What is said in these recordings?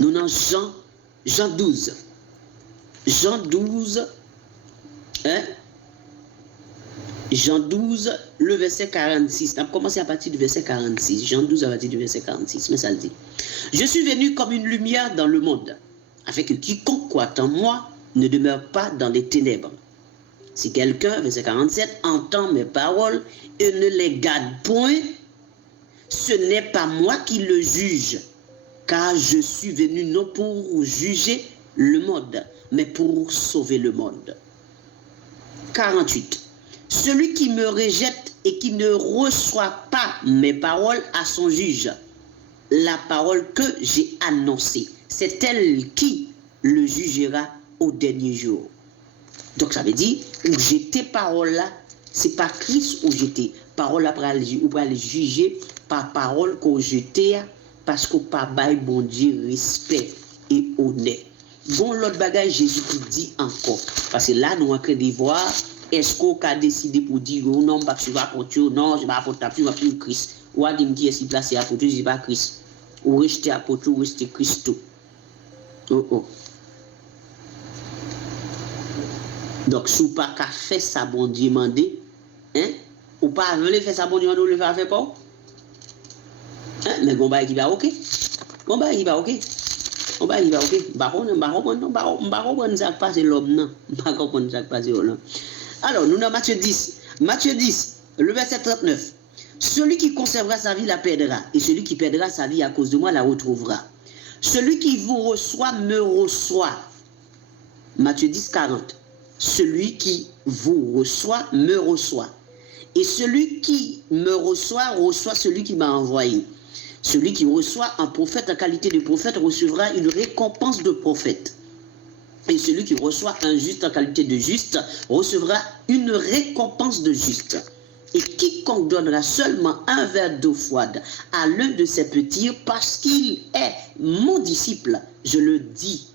Nous dans Jean 12. Jean 12, hein? Jean 12, le verset 46. On a commencé à partir du verset 46. Jean 12 à partir du verset 46. Mais ça le dit. Je suis venu comme une lumière dans le monde, afin que quiconque croit en moi ne demeure pas dans les ténèbres. Si quelqu'un, verset 47, entend mes paroles et ne les garde point, ce n'est pas moi qui le juge, car je suis venu non pour juger le monde, mais pour sauver le monde. 48. Celui qui me rejette et qui ne reçoit pas mes paroles à son juge, la parole que j'ai annoncée, c'est elle qui le jugera au dernier jour. Donc ça veut dire, où j'étais parole là, c'est pas Christ où j'étais. Parole là, ou pas le juger par parole qu'on jetait, parce qu'on pas bail bon Dieu respect et honnête. Bon, l'autre bagage, Jésus qui dit encore. Parce que là, nous avons de voir, est-ce qu'on a décidé pour dire, oh non, je ne vais pas apporter, non, je ne vais pas apporter, je vais apporter Christ. Ou à dire, qui est-ce qui place à apporter, je ne vais pas Christ. Ou rester apporter, ou rester Christ. Oh oh. Donc, si vous n'avez pas fait ça, bon Dieu demandé, hein, ou pas voulu faire ça, bon Dieu demandé, ou le faire pas, hein, mais bon, bah, il va ok. Bon, bah, il va ok. On va y aller, ok. Alors, nous dans Matthieu 10. Matthieu 10, le verset 39. Celui qui conservera sa vie la perdra, et celui qui perdra sa vie à cause de moi la retrouvera. Celui qui vous reçoit me reçoit. Matthieu 10, 40. Celui qui vous reçoit me reçoit. Et celui qui me reçoit reçoit celui qui m'a envoyé. Celui qui reçoit un prophète en qualité de prophète recevra une récompense de prophète. Et celui qui reçoit un juste en qualité de juste recevra une récompense de juste. Et quiconque donnera seulement un verre d'eau froide à l'un de ses petits, parce qu'il est mon disciple, je le dis,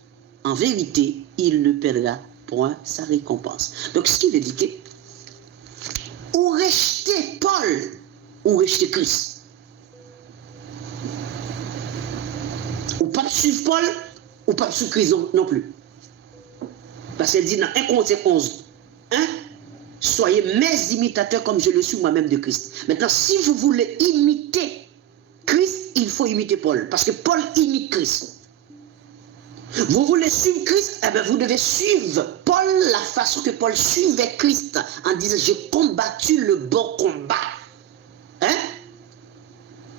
en vérité, il ne perdra point sa récompense. Donc ce qui veut dire que, ou rester Paul, ou rester Christ. Ou pas suivre Paul, ou pas suivre Christ non plus. Parce qu'elle dit dans 1 Corinthiens 11, hein, soyez mes imitateurs comme je le suis moi-même de Christ. Maintenant, si vous voulez imiter Christ, il faut imiter Paul. Parce que Paul imite Christ. Vous voulez suivre Christ, eh bien vous devez suivre Paul la façon que Paul suivait Christ en disant, j'ai combattu le bon combat. Hein?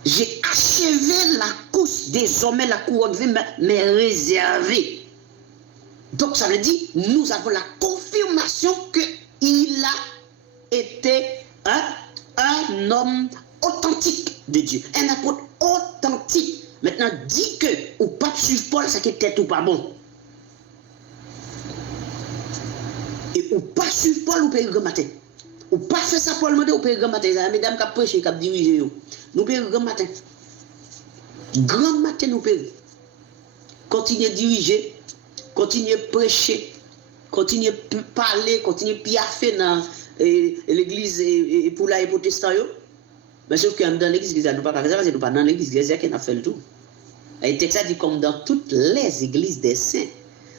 J'ai achevé la course, désormais la couronne m'est réservée. Donc ça veut dire, nous avons la confirmation qu'il a été un homme authentique de Dieu, un apôtre authentique. Maintenant, dit que, ou pas suivre Paul, ça qui est tête ou pas bon. Et ou pas suivre Paul, ou payer le grand matin. Ou pas faire ça pour le demander, ou payer le grand matin. Mesdames qui ont prêché, qui ont dirigé, nous payons le grand matin. Grand matin, nous payons. Continuez à diriger, continuez à prêcher, continuez à parler, continuez à piaffer dans l'église et pour la protestant. Mais sauf que dans l'église, nous ne pas faire ça, parce que nous pas dans l'église, qui a fait le tout. Et le texte dit comme dans toutes les églises des saints.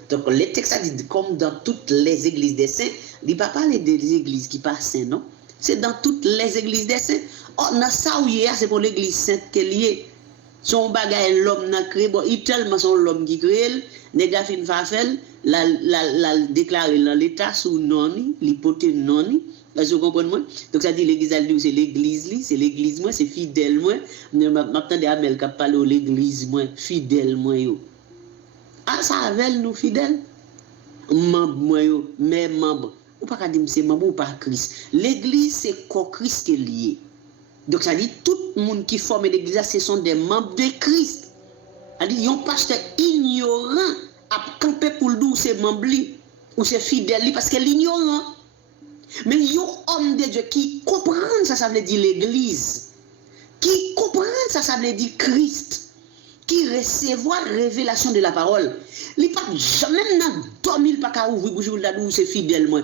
Donc le texte dit comme dans toutes les églises des saints. Il ne va pas parler des églises qui passent saints, non? C'est dans toutes les églises des saints. Oh, dans ça où il y a, c'est pour l'église sainte qu'elle y est. Son bagage, l'homme n'a créé, bon, il tellement son l'homme qui crée, les gars fin fafel, la déclaré dans l'état sous non, l'hypothèse non. Vous comprenez moi? Donc ça dit l'église c'est l'église moi, c'est fidèle moi. Maintenant des Amel qui parle de l'église moi, fidèle moi yo. Ah ça avec nous fidèles. Membre moi yo, mes membres. Ou pas dire c'est membre ou pas Christ. L'église c'est corps Christ qui est lié. Donc ça dit tout le monde qui forme l'église ce sont des membres de Christ. Ça dit un pasteur ignorant à camper pour le c'est membre ou c'est fidèle parce que l'ignorant. Mais il y a un homme de Dieu qui comprend ça veut dire l'église. Qui comprend ça veut dire Christ. Qui recevoir révélation de la parole. Il n'est pas jamais dans dormir pas qu'à ouvrir bouche là où c'est fidèle moins.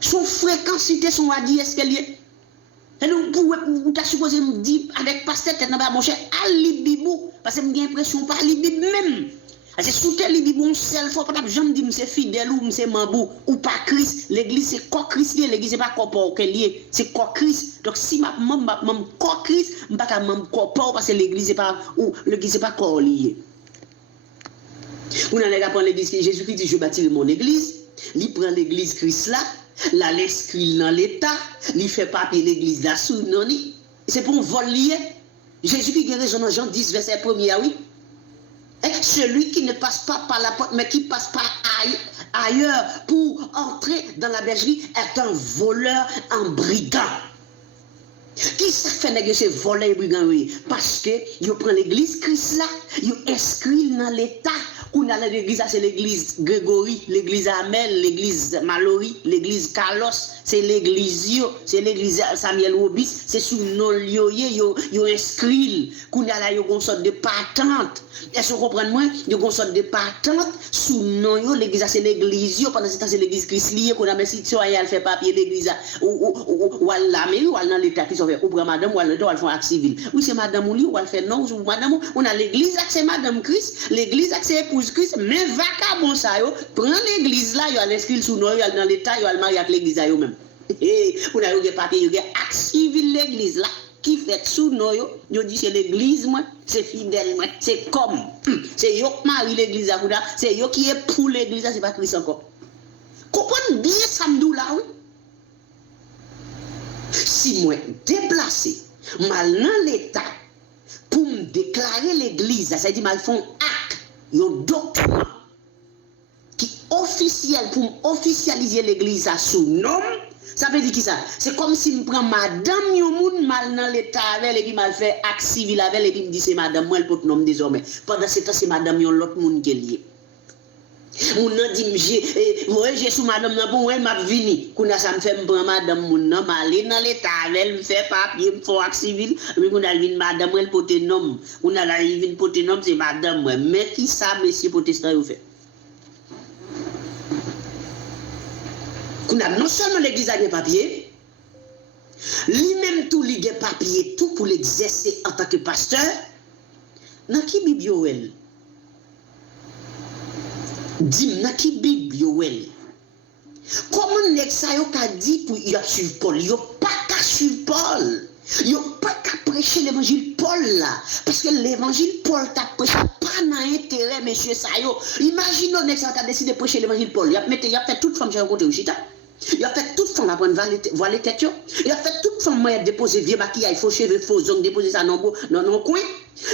Son fréquencité son à dire est-ce qu'elle est. Et donc, pour t'as supposé me dire avec pasteur, tête mon cher, à l'ibibou, parce que j'ai l'impression pas l'ibib même. C'est sous tel l'ibibou, on seul fois, pas jamais dit c'est fidèle ou c'est mambou, ou pas Christ. L'église c'est quoi Christ lié, l'église c'est pas quoi pour qu'elle lié, c'est quoi Christ. Donc si ma quoi Christ, je ne pas quoi pas parce que l'église c'est pas, ou l'église c'est pas quoi lié. On a les apprendre l'église, Jésus-Christ dit je bâtirai mon église, il prend l'église Christ là. La l'inscrit dans l'état, il fait papier l'église là sous non c'est pour un vol lié. Jésus qui guérit dans Jean 10 verset 1er oui. Et celui qui ne passe pas par la porte mais qui passe par ailleurs pour entrer dans la bergerie est un voleur, un brigand. Qui ça fait négocier voler et brigand oui? Parce que il prend l'église Christ là, il inscrit dans l'état. On a l'église, c'est l'église Grégory, l'église Amel, l'église Mallory, l'église Carlos, c'est l'église Samuel Robis, c'est sous nos lieux, yo inscrit, qu'on a là, yo une sorte de patente. Est-ce que vous comprenez moi? Yo une sorte de patente sous nos l'église, c'est l'église, pendant ce temps, c'est l'église Christ lié, qu'on a mis si tu as fait papier l'église, ou à la mairie, ou à l'état qui sont fait, ou pour madame, ou à l'état, ou à faire acte civil. Oui, c'est madame ou lui, ou à faire non, ou madame, on a l'église, c'est madame Christ, l'église, c'est épouse Christ, mais vacabon ça yo, prend l'église là, yo a l'inscrit sous nous, yo dans l'état, yo a le marié avec l'église là yo même. On a eu des papiers, yo acte civil l'église là qui fait sous nous yo dit c'est l'église moi, c'est fidèle moi, c'est comme c'est yo qui marie l'église là, c'est yo qui est pour l'église là, c'est pas Christ encore. Comprenez bien ça m'dou là oui. Si moi déplacé mal dans l'état pour me déclarer l'église, ça veut dire mal font acte un document qui officiel pour officialiser l'église sous nom, ça veut dire qui ça? C'est comme si je prends madame yon moun mal dans l'état avec et puis mal fait acte civil avec et puis me dit c'est madame moi elle porte nom désormais. Pendant ce temps c'est madame yon l'autre monde qui est lié. Moun nan dit j'ai sous madame nan pour elle m'a vini. Kouna ça me fait me prendre madame moun nan m'aller dans l'état elle me fait papier me faut acte civil mais kouna vinn madame elle porte nom. Kouna la vinn porte nom c'est madame moi mais qui ça monsieur protestant yo fait? Kouna non seulement l'église a des papiers, lui-même tout li gen papier tout pour l'exercer en tant que pasteur. Dans qui Bible yo elle? Dis na qui Bible yo elle. Comment nek sa yo ka dit pour y suivre Paul? Yo pas ka suivre Paul. Yo pas ka prêcher l'évangile Paul là parce que l'évangile Paul t'a prêché pas dans intérêt monsieur sa yo. Imaginons nek sa t'a décidé de prêcher l'évangile Paul. Y a fait toute femme j'ai rencontré au chita. Il a fait toute femme apprendre voiler tête. Il a fait toute femme moyen déposer vieux maquillage, faux cheveux, faux ongles, déposer ça dans coin.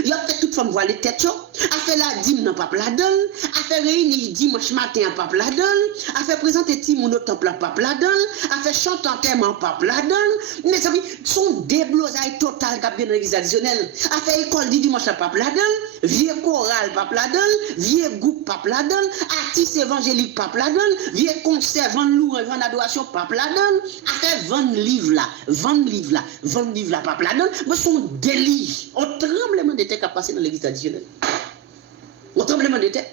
Il a fait toute femme voiler tête. A fait la dîme dans pape la donne, a fait réunir dimanche matin en pape la donne, a fait présenter Timoun au temple en pape la donne, a fait chanter en thème en pape la donne. Mais ça veut dire son déblosage total qui dans l'église additionnelle. A fait école du dimanche en pape la donne, vieux choral pape la donne, vieux groupe pape la donne, artiste évangélique pape la donne, vieux concert vend louange vend adoration pape la donne, a fait vendre livre là, pape la donne. Mais son délit, au tremblement de terre qui a passé dans l'église additionnelle. Au tremblement de terre.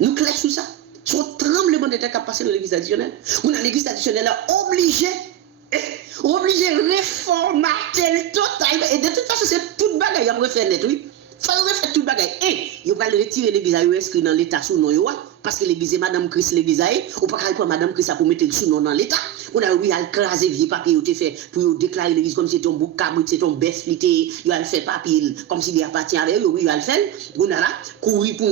Nous clairons sur ça. Son tremblement de terre qui a passé dans l'église additionnelle. On a l'église additionnelle obligé réformater total. Et de toute façon, c'est toute bagaille à refaire net, oui. Il faut refaire toute bagaille. Et il va retirer l'église à inscrit dans l'état sous nom, parce que l'église est Madame Christ, l'église a ou pas prendre Madame Christ pour mettre sous nom dans l'état. On a oui à écraser vieux papier au fait pour déclarer l'église comme si c'était un bouc cabrit, c'est un bœuf flité, il a fait papier comme s'il appartient avec eux, oui, il va le faire. On a là courir pour